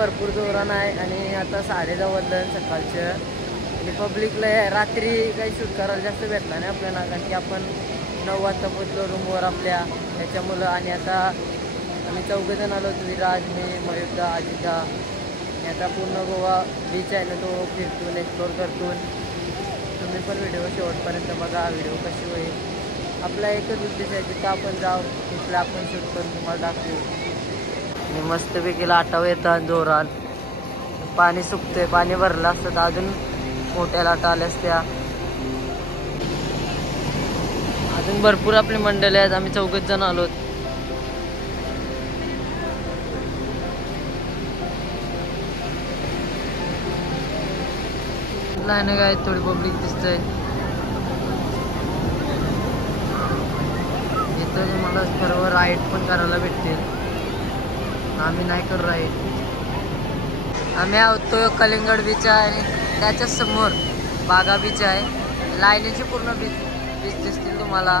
भरपूर जोरान आहे आणि आता 10:30 वाजलं सकाळचं आणि पब्लिकला रात्री काही शूट करायला जास्त भेटला नाही आपल्याला, कारण की आपण 9 वाजता पोचलो रूमवर आपल्या त्याच्यामुळं. आणि आता आम्ही 4 जण आलो होतो, विराज, मी, मयुद्धा, आजिका. आणि आता पूर्ण गोवा बीच आहे ना तो फिरतून एक्सप्लोर करतून. तुम्ही पण व्हिडिओ शेवटपर्यंत बघा, व्हिडिओ कशी होईल. आपला एकच उद्देश आहे, जिथं आपण जाऊ तिथलं आपण शूट करून तुम्हाला दाखवू. आणि मस्तपैकी लाटाव येतात जोरात, पाणी सुकते, पाणी भरलं असतं तर अजून मोठ्या लाटा आल्या असत्या. अजून भरपूर आपली मंडळी आहेत, आम्ही 4 जण आलोत. लाईन काय थोडी पब्लिक दिसतंय इथं. तुम्हाला सर्व राईड पण करायला भेटतील, आम्ही नाही करू राईड. आम्ही आहोत तो कलिंगड बीच आहे आणि त्याच्या समोर बागा बीच आहे. लाईनीची पूर्ण बीच दिसतील तुम्हाला.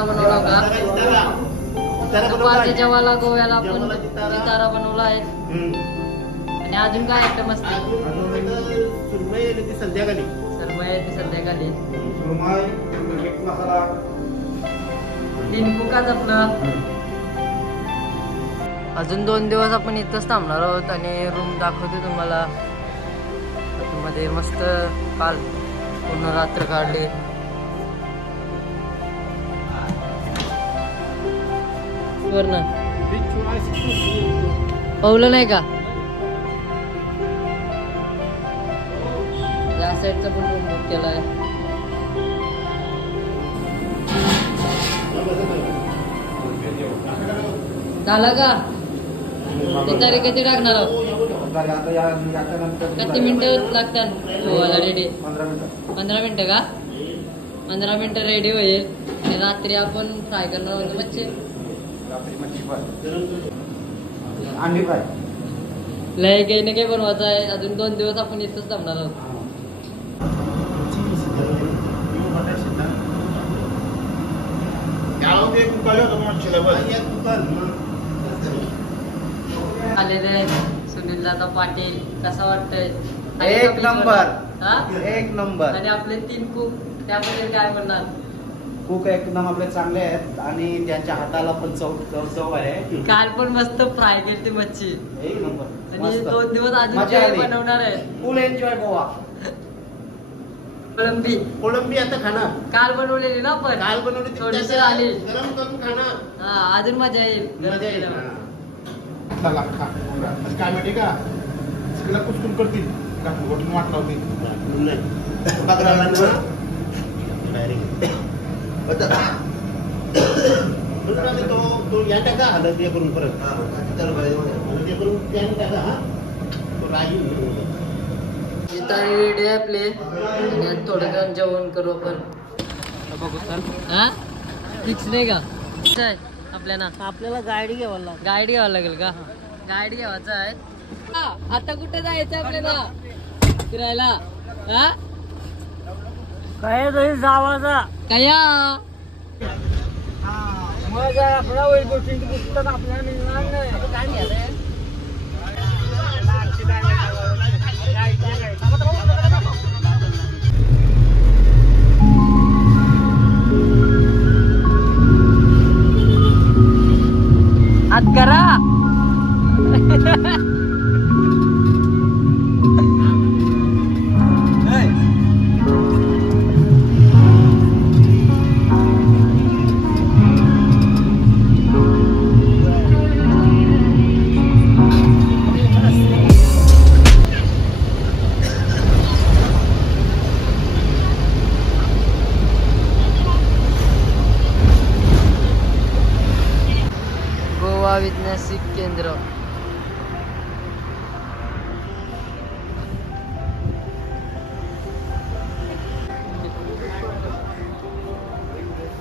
बनवला का चपाती जेवायला गोव्याला आपण वितारा बनवला आहे. आणि अजून काय आयटम असते? संध्याकाळी कुकाच आपलं. अजून 2 दिवस आपण इथंच थांबणार आहोत आणि रूम दाखवते तुम्हाला. मध्ये मस्त काल पूर्ण रात्र काढली. पावलं नाही का या साईडचा पण रूम बुक केलाय. झाला का ती तारीख कधी टाकणार आहोत? किती मिनिटं लागतात गोवाला रेडी? 15 मिनिटं का? 15 मिनिटं रेडी होईल. आणि रात्री आपण फ्राय करणार आहोत मच्छी. लय काही ना काही बनवायचं आहे. अजून 2 दिवस आपण इथंच थांबणार आहोत. आलेले सुनील दादा पाटील, कसा वाटतंय? एक नंबर. आणि आपले 3 कुक, त्याबद्दल काय म्हणणार? कुक एकदम आपले चांगले आहेत आणि त्यांच्या हाताला पण चव आहे. काल पण मस्त फ्राय केली ती मच्छी, एक नंबर. आणि 2 दिवस अजून बनवणार आहे. फुल एन्जॉय गोवा. कोळंबी आता खाणार. काल बनवलेली ना आपण, काल बनवली थोडीशी आली, गरम करून खाणार. हा अजून मजा येईल. काय माहिती का तिला कुचकुन करतील घोटून वाट लावतील. तो या टाका हलद करून परत रेडी आहे आपले. आणि थोडं जण जेवण करू आपण. हा फिक्स नाही का आपल्याला गाडी घ्यावं लागेल का? गाडी घ्यावायचं आहे. आता कुठे जायचं आपल्याला फिरायला? हा काय जावाचा काय मजा आपला होईल. गोष्टींची पुस्तक आपल्याला मिळणार नाही. काय घ्यायचं? हात करा. गोवा वैज्ञानिक केंद्र.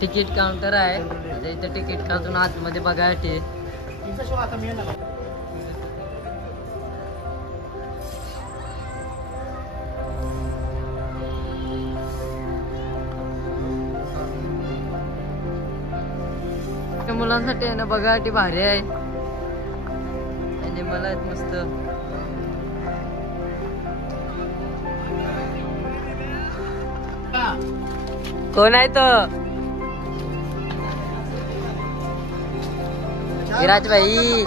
तिकीट काउंटर आहे. इथं तिकीट काढून आतमध्ये बघायचे. छोट्या मुलांसाठी आहे ना बघा ती भारी आहे. मला आहेत मस्त. कोण आहे तो? विराज भाई.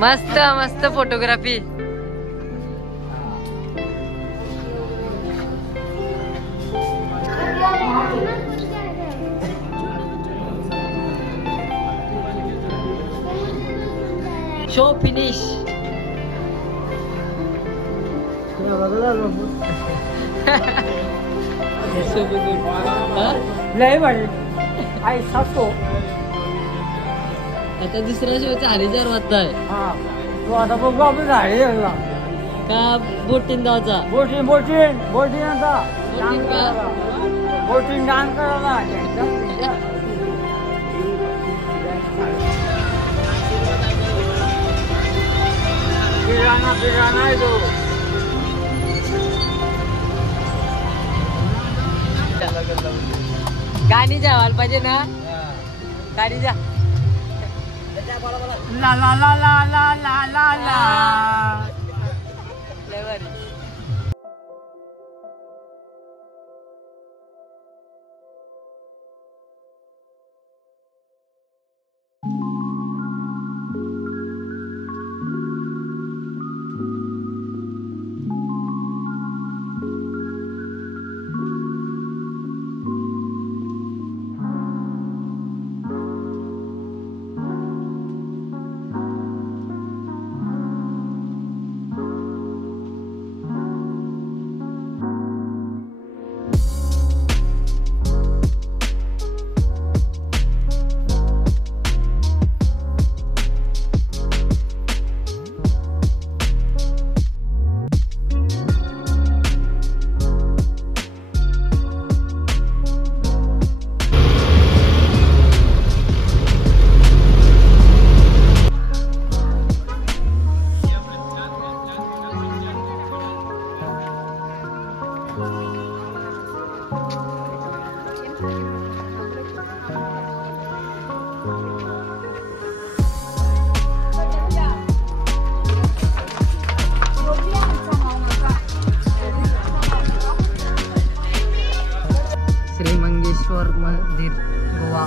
मस्त मस्त फोटोग्राफी. Show finish. लय भारी. आई सासो आता दुसऱ्या शो 4000 वाजताय. तो आता बघू आपण झाडे का बोटिंग जायचा. बोटिंग आता बोटिंग डान्स करायला. बिराना आहे तो. गाणी जावायला पाहिजे ना. गाणी जा. ला ला ला ला ला ला ला ला. मंदिर गोवा.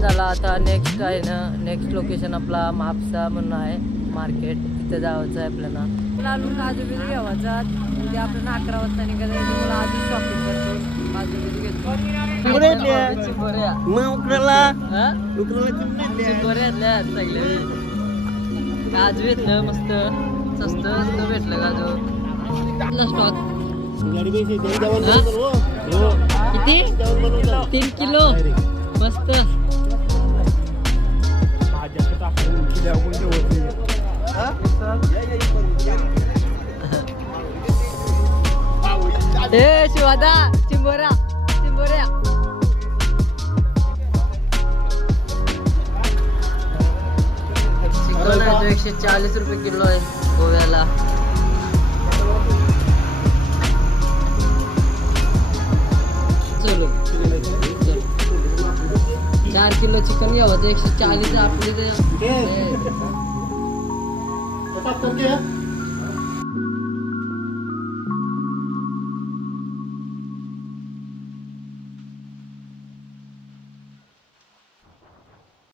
झाला आता नेक्स्ट आहे ना. नेक्स्ट लोकेशन आपला म्हापसा म्हणून आहे मार्केट. तिथे जायचं आहे आपल्याला. लालून काजूबिजू घ्यावायचा. उद्या आपल्याला 11 वाजता निघायचं. मला आधी शॉपिंग करतो. काजूबिजू घेतो. सगळे काजू घेतलं मस्त. स्वस्त भेटलं काजू. स्टॉक किती? 3 किलो. मस्त. ए शिवादा चिंबोऱ्या. चिकन आहे 140 रुपये किलो आहे गोव्याला. चलो 4 किलो चिकन घ्यावं. 140 आपली.